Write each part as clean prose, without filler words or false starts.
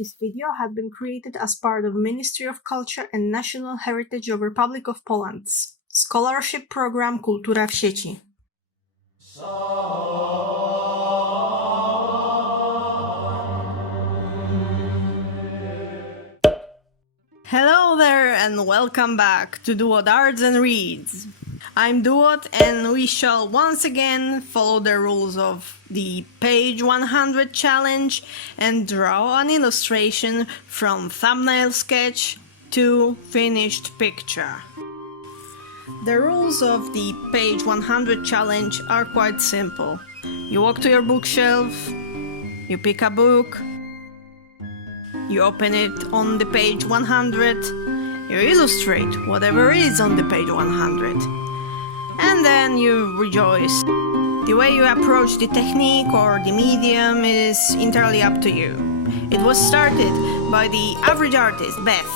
This video had been created as part of Ministry of Culture and National Heritage of Republic of Poland's scholarship program Kultura w sieci. Hello there and welcome back to Duot Arts and Reads. I'm Duot and we shall once again follow the rules of the page 100 challenge and draw an illustration from thumbnail sketch to finished picture. The rules of the page 100 challenge are quite simple. You walk to your bookshelf, you pick a book, you open it on the page 100, you illustrate whatever is on the page 100, and then you rejoice. The way you approach the technique or the medium is entirely up to you. It was started by the average artist, Beth.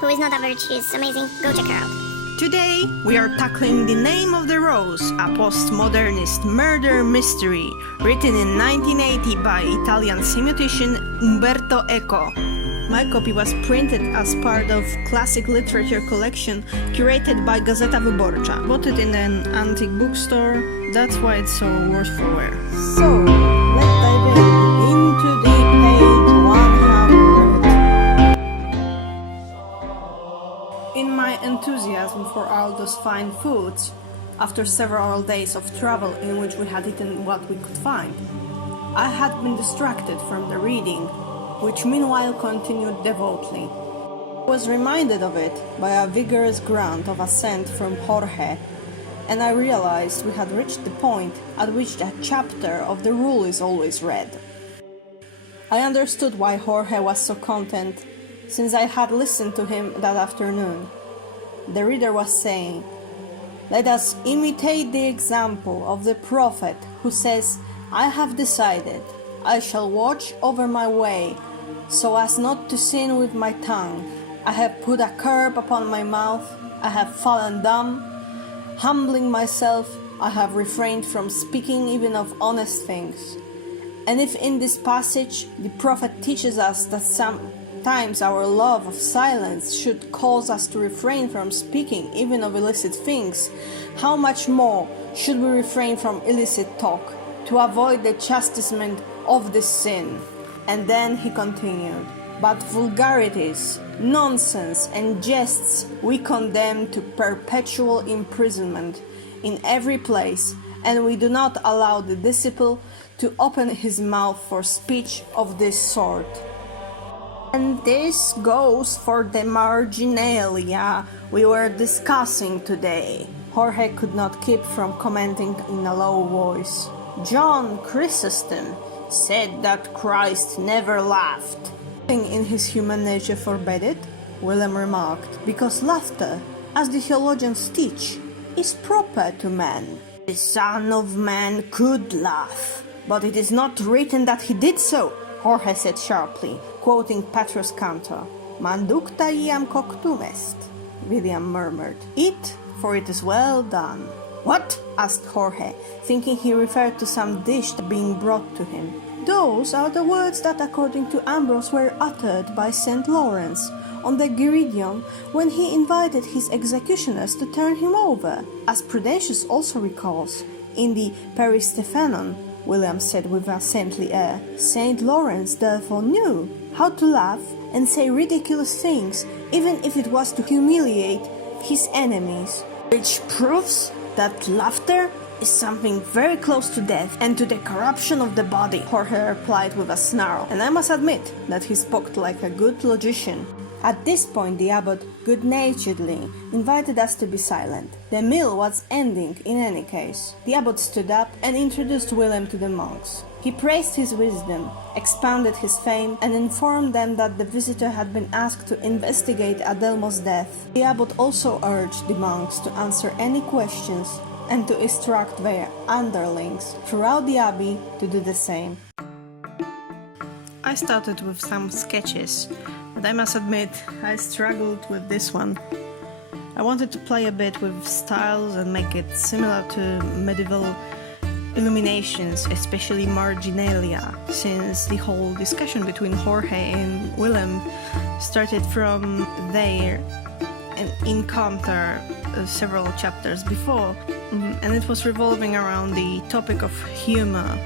Who is not average, she is amazing. Go check her out. Today, we are tackling The Name of the Rose, a postmodernist murder mystery written in 1980 by Italian semiotician Umberto Eco. My copy was printed as part of classic literature collection curated by Gazeta Wyborcza. Bought it in an antique bookstore, that's why it's so worth for wear. So, let's dive into the page 100. In my enthusiasm for all those fine foods, after several days of travel in which we had eaten what we could find, I had been distracted from the reading, which meanwhile continued devoutly. I was reminded of it by a vigorous grunt of assent from Jorge, and I realized we had reached the point at which a chapter of the rule is always read. I understood why Jorge was so content, since I had listened to him that afternoon. The reader was saying, "Let us imitate the example of the prophet who says, 'I have decided, I shall watch over my way, so as not to sin with my tongue. I have put a curb upon my mouth, I have fallen dumb. Humbling myself, I have refrained from speaking even of honest things.'" And if in this passage the prophet teaches us that sometimes our love of silence should cause us to refrain from speaking even of illicit things, how much more should we refrain from illicit talk to avoid the chastisement of this sin? And then he continued, "But vulgarities, nonsense and jests we condemn to perpetual imprisonment in every place, and we do not allow the disciple to open his mouth for speech of this sort." And this goes for the marginalia we were discussing today. Jorge could not keep from commenting in a low voice. "John Chrysostom said that Christ never laughed. Nothing in his human nature forbade it," William remarked, "because laughter, as the theologians teach, is proper to man. The Son of Man could laugh, but it is not written that he did so," Jorge said sharply, quoting Petrus Cantor. "Manducta iam coctum est," William murmured. "Eat, for it is well done." "What?" asked Jorge, thinking he referred to some dish being brought to him. "Those are the words that, according to Ambrose, were uttered by St. Lawrence on the Giridion when he invited his executioners to turn him over. As Prudentius also recalls, in the Peristephanon," William said with a saintly air, "St. Lawrence therefore knew how to laugh and say ridiculous things, even if it was to humiliate his enemies, which proves that laughter is something very close to death and to the corruption of the body," Jorge replied with a snarl, and I must admit that he spoke like a good logician. At this point the abbot good-naturedly invited us to be silent. The meal was ending in any case. The abbot stood up and introduced William to the monks. He praised his wisdom, expounded his fame, and informed them that the visitor had been asked to investigate Adelmo's death. The abbot also urged the monks to answer any questions and to instruct their underlings throughout the abbey to do the same. I started with some sketches, but I must admit I struggled with this one. I wanted to play a bit with styles and make it similar to medieval illuminations, especially marginalia, since the whole discussion between Jorge and Willem started from their encounter several chapters before, and it was revolving around the topic of humor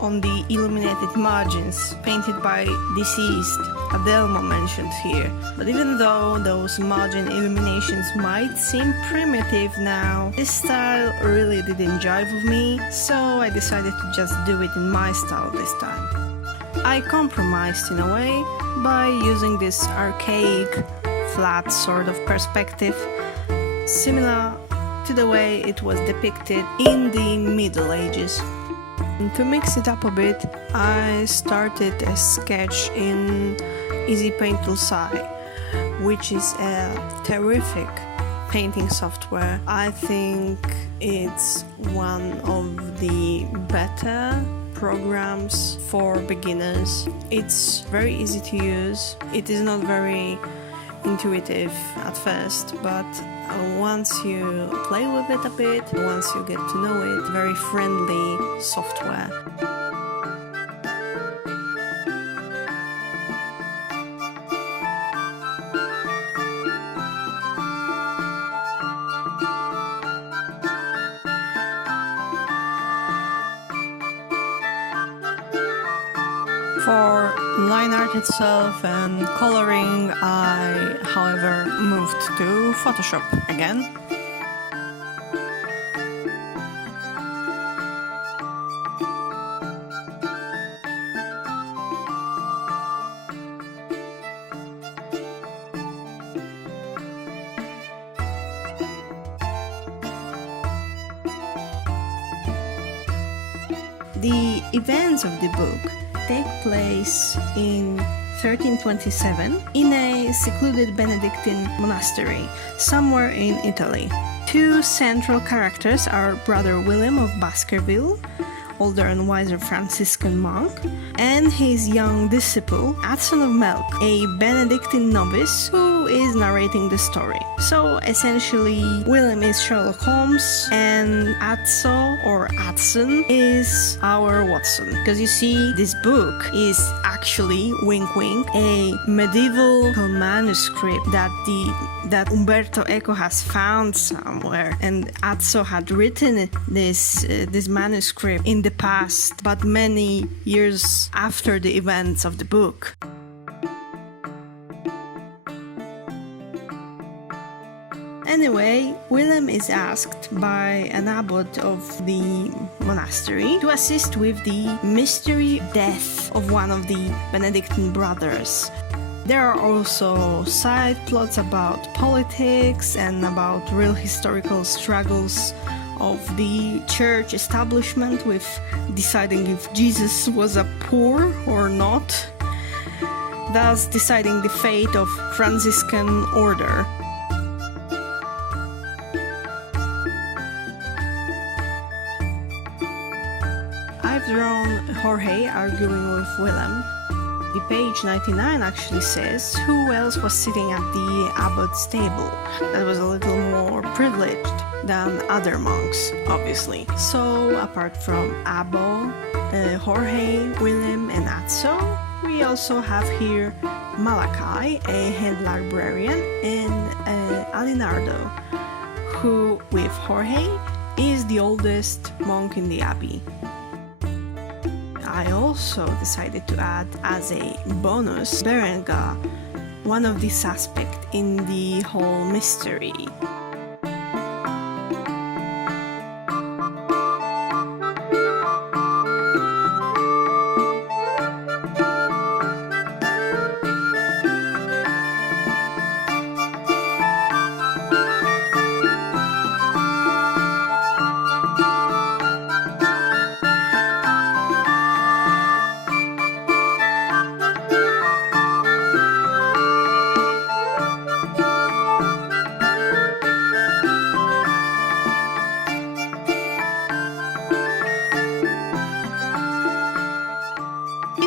on the illuminated margins painted by deceased Adelmo mentioned here. But even though those margin illuminations might seem primitive now, this style really didn't jive with me, so I decided to just do it in my style this time. I compromised in a way by using this archaic, flat sort of perspective, similar to the way it was depicted in the Middle Ages. To mix it up a bit, I started a sketch in Easy Paint Tool Sai, which is a terrific painting software. I think it's one of the better programs for beginners. It's very easy to use. It is not very intuitive at first, but once you play with it a bit, once you get to know it, very friendly software. For line art itself and coloring, I, however, moved to Photoshop again. The events of the book take place in 1327 in a secluded Benedictine monastery somewhere in Italy. Two central characters are Brother William of Baskerville, older and wiser Franciscan monk, and his young disciple, Adson of Melk, a Benedictine novice who is narrating the story. So essentially, William is Sherlock Holmes and Adso or Adson is our Watson. Because you see, this book is actually, wink wink, a medieval manuscript that Umberto Eco has found somewhere, and Adso had written this manuscript in the past, but many years after the events of the book. Anyway, Willem is asked by an abbot of the monastery to assist with the mystery death of one of the Benedictine brothers. There are also side plots about politics and about real historical struggles of the church establishment with deciding if Jesus was a poor or not, thus deciding the fate of Franciscan order. I've drawn Jorge arguing with Willem. The page 99 actually says who else was sitting at the abbot's table. That was a little more privileged than other monks, obviously. So, apart from Abbo, Jorge, Willem, and Adso, we also have here Malachi, a head librarian, and Alinardo, who, with Jorge, is the oldest monk in the abbey. I also decided to add as a bonus Berengar, one of the suspects in the whole mystery.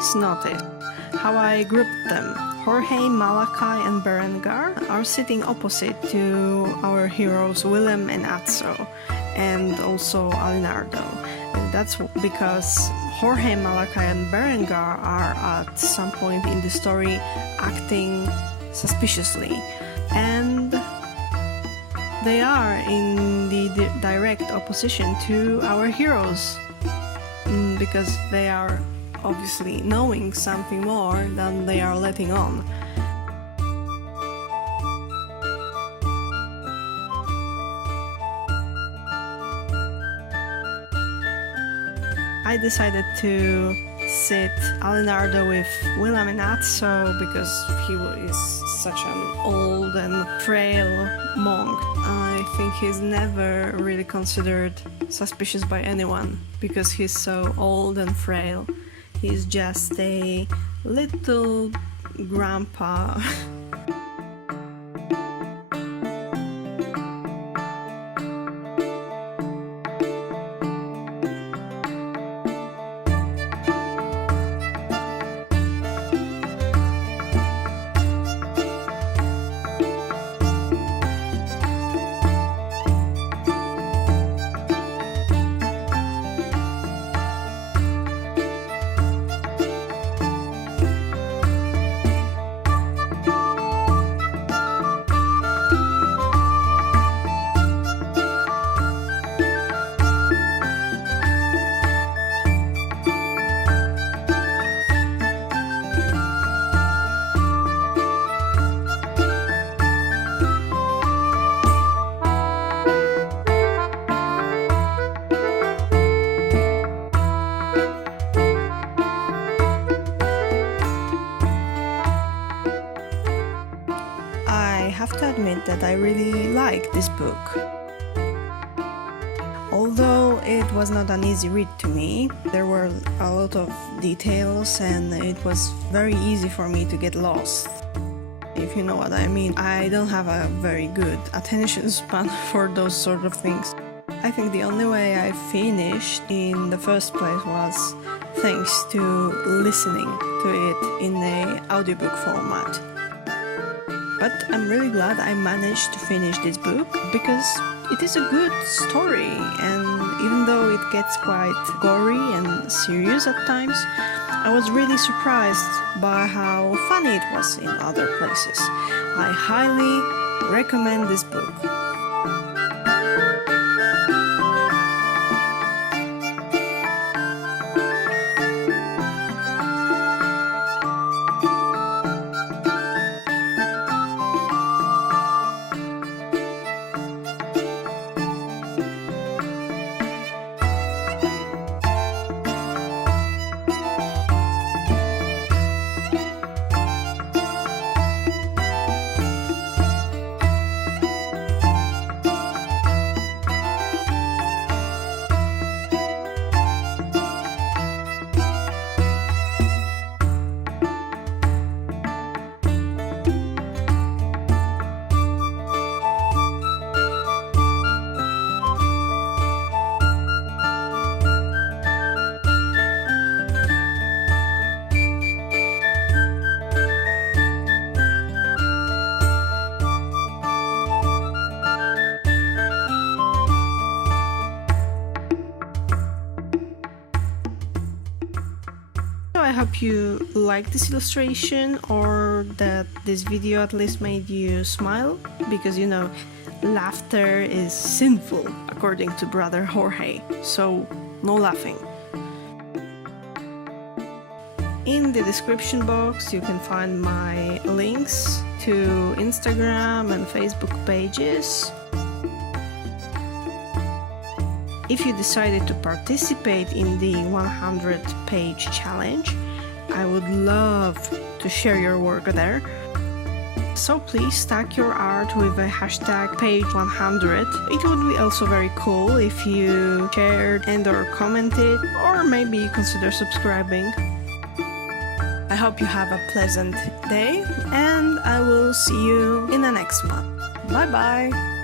Please notice how I grouped them. Jorge, Malachi, and Berengar are sitting opposite to our heroes Willem and Adso, and also Alinardo. that's because Jorge, Malachi, and Berengar are at some point in the story acting suspiciously, and they are in the direct opposition to our heroes, because they are obviously knowing something more than they are letting on. I decided to sit Alenardo with William and Atso because he is such an old and frail monk. I think he's never really considered suspicious by anyone because he's so old and frail. He's just a little grandpa. I have to admit that I really like this book. Although it was not an easy read to me, there were a lot of details and it was very easy for me to get lost. If you know what I mean, I don't have a very good attention span for those sort of things. I think the only way I finished in the first place was thanks to listening to it in an audiobook format. But I'm really glad I managed to finish this book because it is a good story, and even though it gets quite gory and serious at times, I was really surprised by how funny it was in other places. I highly recommend this book. I hope you liked this illustration, or that this video at least made you smile, because you know, laughter is sinful according to Brother Jorge, so no laughing. In the description box you can find my links to Instagram and Facebook pages. If you decided to participate in the 100-page challenge, I would love to share your work there. So please tag your art with a hashtag page100. It would be also very cool if you shared and or commented, or maybe you consider subscribing. I hope you have a pleasant day, and I will see you in the next one. Bye bye!